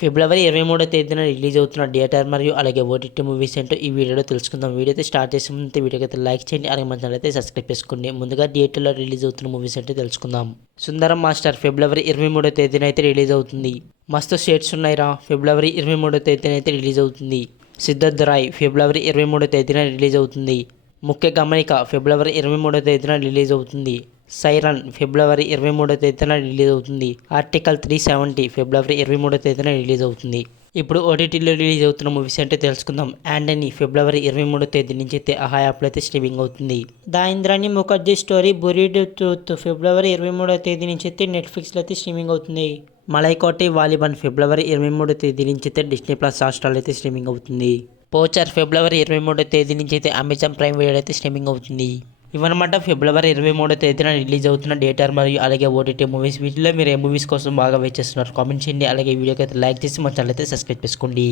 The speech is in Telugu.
ఫిబ్రవరి 23వ తేదీన రిలీజ్ అవుతున్న థియేటర్ మరియు అలాగే ఓటీటీ మూవీస్ ఏంటో ఈ వీడియోలో తెలుసుకుందాం. వీడియో అయితే స్టార్ట్ చేసే ముందు వీడియోకి అయితే లైక్ చేయండి, అలాగే మన ఛానల్ అయితే సబ్స్క్రైబ్ చేసుకోండి. ముందుగా థియేటర్లో రిలీజ్ అవుతున్న మూవీస్ ఏంటో తెలుసుకుందాం. సుందరం మాస్టర్ ఫిబ్రవరి 23వ తేదీన అయితే రిలీజ్ అవుతుంది. మస్తు షేడ్స్ ఉన్నాయిరా ఫిబ్రవరి 23వ తేదీన అయితే రిలీజ్ అవుతుంది. సిద్ధార్థ్ రాయ్ ఫిబ్రవరి 23వ తేదీన రిలీజ్ అవుతుంది. ముఖ్య గమనిక ఫిబ్రవరి 23వ తేదీన రిలీజ్ అవుతుంది. సైరన్ ఫిబ్రవరి 23వ తేదీన రిలీజ్ అవుతుంది. ఆర్టికల్ 370 ఫిబ్రవరి 23వ తేదీన రిలీజ్ అవుతుంది. ఇప్పుడు ఓటీటీలో రిలీజ్ అవుతున్న మూవీస్ అంటే తెలుసుకుందాం. యాండనీ ఫిబ్రవరి 23వ తేదీ నుంచి అయితే ఆహా యాప్లో అయితే స్ట్రీమింగ్ అవుతుంది. The Indrani Mukerjea story buried truth ఫిబ్రవరి 23వ తేదీ నుంచి అయితే నెట్ఫ్లిక్స్లో అయితే స్ట్రీమింగ్ అవుతుంది. మలైకోటి వాలిబన్ ఫిబ్రవరి 23వ తేదీ నుంచి అయితే డిస్నీ ప్లస్ హాట్‌స్టార్లో అయితే స్ట్రీమింగ్ అవుతుంది. పోచర్ ఫిబ్రవరి 23వ తేదీ నుంచి అయితే అమెజాన్ ప్రైమ్ వీడియో అయితే స్ట్రీమింగ్ అవుతుంది. ఇవన్నమాట ఫిబ్రవరి 23వ తేదీన రిలీజ్ అవుతున్న థియేటర్ మరియు అలాగే ఓటీటీ మూవీస్. వీటిలో మీరు ఏ మూవీస్ కోసం బాగా వెయిట్ చేస్తున్నారు కామెంట్ చేయండి. అలాగే వీడియోకి అయితే లైక్ చేసి మన ఛానల్ అయితే సబ్స్క్రైబ్ చేసుకోండి.